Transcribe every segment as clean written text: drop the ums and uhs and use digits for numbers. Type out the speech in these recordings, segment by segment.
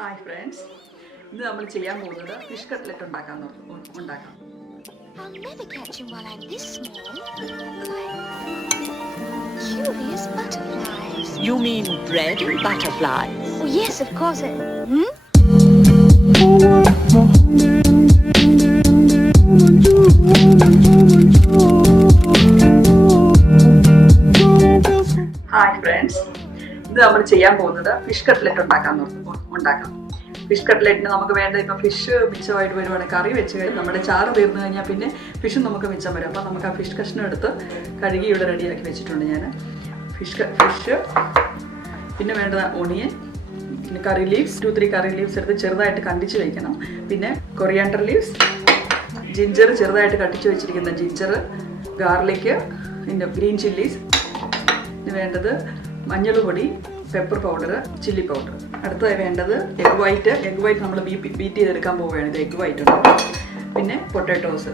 Hi friends, ഇന്ന് നമ്മൾ ചെയ്യാൻ പോകുന്നത് ഫിഷ് കട്ട്ലറ്റ് ഉണ്ടാക്കാം. I'll never catch him while I'm this small. Curious butterflies. You mean bread and butterflies? Oh yes, of course. Hi friends, ഇന്ന് നമ്മൾ ചെയ്യാൻ പോകുന്നത് ഫിഷ് കട്ട്ലറ്റ് ഉണ്ടാക്കാം. ഫിഷ് കട്ട്ലറ്റിന് നമുക്ക് വേണ്ട ഇപ്പോൾ ഫിഷ് മിച്ചമായിട്ട് വരുവാണെങ്കിൽ കറി വെച്ച് കഴിഞ്ഞാൽ നമ്മുടെ ചാറ് തീർന്നു കഴിഞ്ഞാൽ പിന്നെ ഫിഷും നമുക്ക് മിച്ചം വരും. അപ്പോൾ നമുക്ക് ആ ഫിഷ് കഷ്ണം എടുത്ത് കഴുകി ഇവിടെ റെഡിയാക്കി വെച്ചിട്ടുണ്ട് ഞാൻ. ഫിഷ് പിന്നെ വേണ്ടത് ഓണിയൻ, പിന്നെ കറി ലീവ്സ് 2-3 കറി ലീവ്സ് എടുത്ത് ചെറുതായിട്ട് കണ്ടിച്ച് വയ്ക്കണം. പിന്നെ കൊറിയാണ്ടർ ലീവ്സ്, ജിഞ്ചർ ചെറുതായിട്ട് കട്ടിച്ച് വെച്ചിരിക്കുന്ന ജിഞ്ചർ, ഗാർലിക്ക്, പിന്നെ ഗ്രീൻ ചില്ലീസ്. പിന്നെ വേണ്ടത് മഞ്ഞൾ പൊടി, പെപ്പർ പൗഡർ, ചില്ലി പൗഡർ. അടുത്തതായി വേണ്ടത് എഗ് വൈറ്റ് നമ്മൾ ബീറ്റ് ചെയ്തെടുക്കാൻ പോവുകയാണ്. ഇത് എഗ് വൈറ്റ് ഉണ്ട്. പിന്നെ പൊട്ടറ്റോസ്,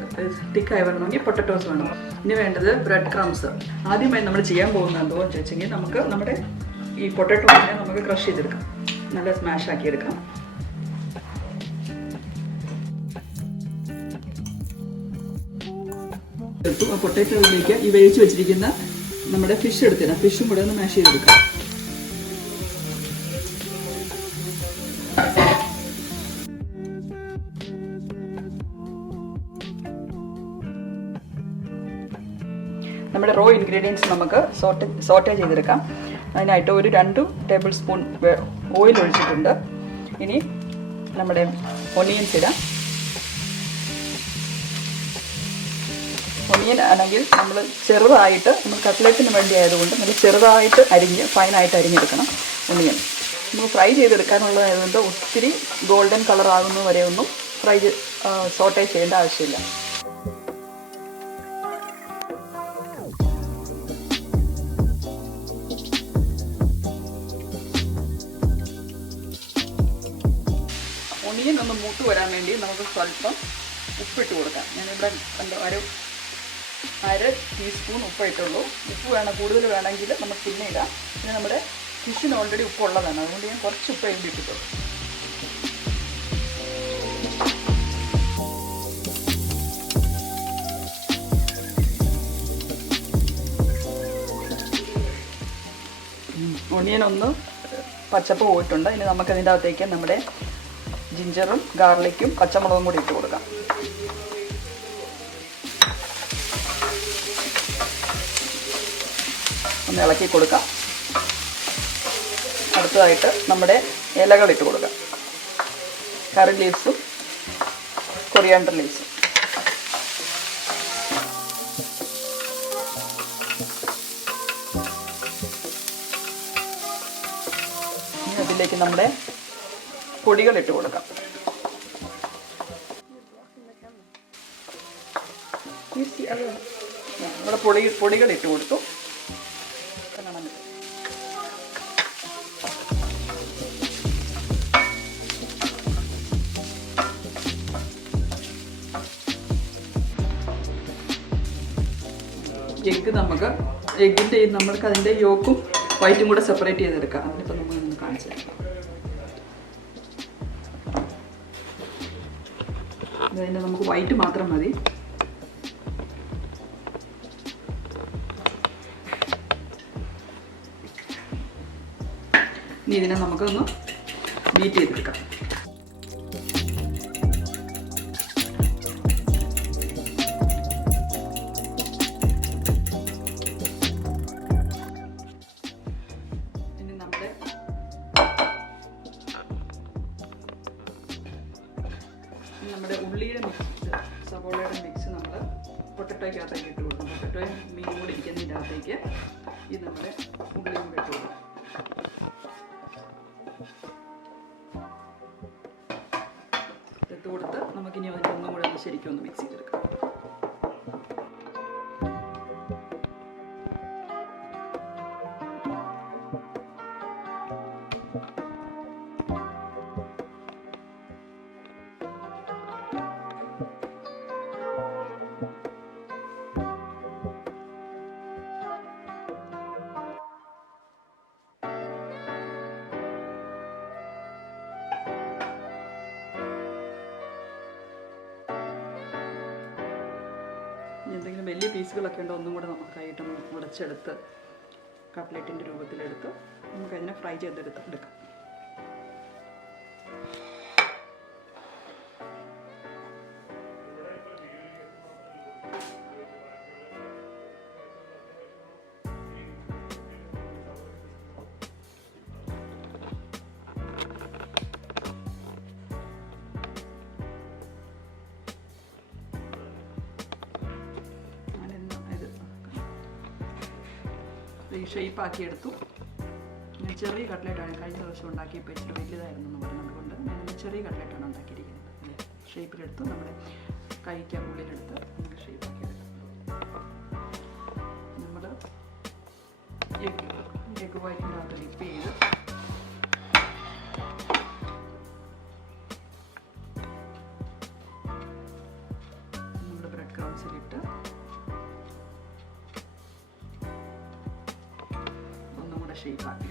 തിക്കായി വരണമെങ്കിൽ പൊട്ടറ്റോസ് വേണം. ഇനി വേണ്ടത് ബ്രെഡ് ക്രംസ്. ആദ്യമായി നമ്മൾ ചെയ്യാൻ പോകുന്നത് എന്താണെന്ന് വെച്ചെങ്കിൽ നമുക്ക് നമ്മുടെ ഈ പൊട്ടറ്റോസിനെ നമുക്ക് ക്രഷ് ചെയ്തെടുക്കാം, നല്ല സ്മാഷ് ആക്കിയെടുക്കാം. പൊട്ടറ്റോയിലേക്ക് ഈ വേവിച്ച് വെച്ചിരിക്കുന്ന നമ്മുടെ ഫിഷ് എടുത്തിടാം. ഫിഷും കൂടെ ഒന്ന് മാഷ് ചെയ്തെടുക്കാം. നമ്മുടെ റോ ഇൻഗ്രീഡിയൻസ് നമുക്ക് സോട്ടേ ചെയ്തെടുക്കാം. അതിനായിട്ട് ഒരു 2 ടേബിൾ സ്പൂൺ ഓയിൽ ഒഴിച്ചിട്ടുണ്ട്. ഇനി നമ്മുടെ ഒണിയൻസ് ഇടാം. ഒണിയൻ ആണെങ്കിൽ നമ്മൾ ചെറുതായിട്ട്, നമ്മൾ കട്ട്ലറ്റിന് വേണ്ടി ആയതുകൊണ്ട് നമ്മൾ ചെറുതായിട്ട് ഫൈനായിട്ട് അരിഞ്ഞെടുക്കണം. ഒണിയൻ നമുക്ക് ഫ്രൈ ചെയ്തെടുക്കാനുള്ളതായതുകൊണ്ട് ഒത്തിരി ഗോൾഡൻ കളർ ആകുന്നത് വരെ ഒന്നും സോട്ടേ ചെയ്യേണ്ട ആവശ്യമില്ല. ഒണിയൻ ഒന്ന് മൂത്ത് വരാൻ വേണ്ടി നമുക്ക് സ്വല്പം ഉപ്പിട്ട് കൊടുക്കാം. ഞാനിവിടെ അര ടീസ്പൂൺ ഉപ്പ് ഇട്ടുള്ളൂ. ഉപ്പ് കൂടുതൽ വേണമെങ്കിൽ നമുക്ക് പിന്നെ ഇടാം. പിന്നെ നമ്മുടെ ഫിഷിന് ഓൾറെഡി ഉപ്പുള്ളതാണ്, അതുകൊണ്ട് ഞാൻ കുറച്ച് ഉപ്പ് അതിൽ ഇട്ടിട്ടുള്ളൂ. ഒണിയൻ ഒന്ന് പച്ചപ്പ് പോയിട്ടുണ്ട്. ഇനി നമുക്കതിൻ്റെ അകത്തേക്ക് നമ്മുടെ ജിഞ്ചറും ഗാർലിക്കും പച്ചമുളകും കൂടി ഇട്ട് കൊടുക്കാം. ഒന്ന് ഇളക്കി കൊടുക്കാം. അടുത്തതായിട്ട് നമ്മുടെ ഇലകൾ ഇട്ട് കൊടുക്കാം. കറി ലീവ്സും കൊറിയാണ്ടർ ലീവ്സും. ഇനി അതിലേക്ക് നമ്മുടെ പൊടികൾ ഇട്ട് കൊടുക്കാം. നമ്മുടെ പൊടികൾ ഇട്ട് കൊടുത്തു. നമ്മൾക്ക് അതിൻ്റെ യോക്കും വൈറ്റും കൂടെ സെപ്പറേറ്റ് ചെയ്തെടുക്കാം. അതിനിപ്പോൾ നമ്മളൊന്ന് കാണിച്ചു തരാം. അതിന് നമുക്ക് വൈറ്റ് മാത്രം മതി. ഇനി ഇതിനെ നമുക്കൊന്ന് ബീറ്റ് ചെയ്തെടുക്കാം. നമ്മുടെ ഉള്ളിയുടെ മിക്സ്, സവോളയുടെ മിക്സ് നമ്മൾ പൊട്ടറ്റോയ്ക്കകത്തേക്ക് ഇട്ട് കൊടുക്കും. പൊട്ടറ്റോയും മീനും കൂടി ഇരിക്കുന്നതിൻ്റെ അകത്തേക്ക് ഇത് നമ്മുടെ ഉള്ളിയും കൂടെ ഇട്ട് കൊടുക്കും. ഇട്ട് കൊടുത്ത് നമുക്കിനി അതിൻ്റെ ഒന്നും കൂടെ ഒന്ന് ശരിക്കും ഒന്ന് മിക്സ് ചെയ്തെടുക്കാം. എന്തെങ്കിലും വലിയ പീസുകളൊക്കെ ഉണ്ടോ ഒന്നും കൂടെ നമുക്ക് കൈയിട്ടൊന്ന് ഉടച്ചെടുത്ത് കട്ട്ലറ്റിൻ്റെ രൂപത്തിലെടുത്ത് നമുക്കതിനെ ഫ്രൈ ചെയ്തെടുക്കാം. ഈ ഷേപ്പാക്കി എടുത്തു. ചെറിയ കട്ട്ലറ്റാണ് കഴിഞ്ഞ ദിവസം ഉണ്ടാക്കിയപ്പോൾ ഇച്ചിരി വലുതായിരുന്നു എന്ന് പറഞ്ഞതുകൊണ്ട് ഞാൻ ചെറിയ കട്ട്ലറ്റാണ് ഉണ്ടാക്കിയിരിക്കുന്നത്. ഷേപ്പിലെടുത്ത് നമ്മുടെ കൈക്ക് ഉള്ളിലെടുത്ത് നമുക്ക് ഷേപ്പാക്കി എടുക്കാം. നമ്മൾ എഗ് വൈറ്റിനകത്ത് ഡിപ്പ് ചെയ്ത് നമ്മൾ ബ്രെഡ് ക്രംസിലിട്ട് ഷേപ്പാക്കി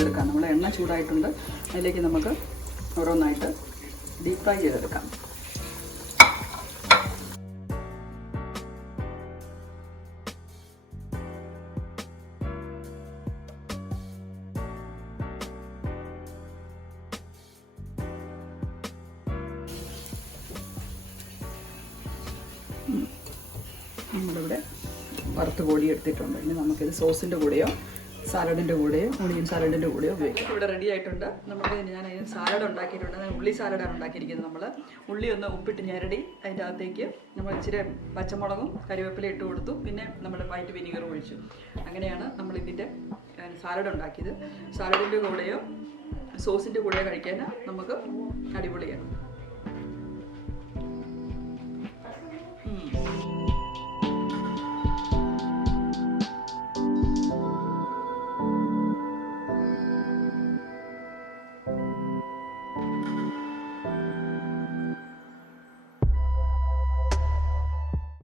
എടുക്കാം. നമ്മുടെ എണ്ണ ചൂടായിട്ടുണ്ട്. അതിലേക്ക് നമുക്ക് ഓരോന്നായിട്ട് ഡീപ് ഫ്രൈ ചെയ്തെടുക്കാം. നമ്മളിവിടെ വറുത്ത് കോഴി എടുത്തിട്ടുണ്ട്. ഇനി നമുക്കിത് സോസിൻ്റെ കൂടെയോ സാലഡിൻ്റെ കൂടെയോ ഓണിയൻ സാലഡിൻ്റെ കൂടെയോ ഉപയോഗിക്കാം. ഇവിടെ റെഡി ആയിട്ടുണ്ട്. ഞാൻ അതിന് സാലഡ് ഉണ്ടാക്കിയിട്ടുണ്ട്. ഉള്ളി സാലഡാണ് ഉണ്ടാക്കിയിരിക്കുന്നത്. നമ്മൾ ഉള്ളി ഒന്ന് ഉപ്പിട്ട് ഞെരടി അതിൻ്റെ അകത്തേക്ക് നമ്മൾ ഇച്ചിരി പച്ചമുളകും കരിവേപ്പില ഇട്ട് കൊടുത്തു. പിന്നെ നമ്മൾ വൈറ്റ് വിനീഗർ ഒഴിച്ചു. അങ്ങനെയാണ് നമ്മൾ ഇതിൻ്റെ സാലഡ് ഉണ്ടാക്കിയത്. സാലഡിൻ്റെ കൂടെയോ സോസിൻ്റെ കൂടെയോ കഴിക്കാൻ നമുക്ക് അടിപൊളിയാണ്.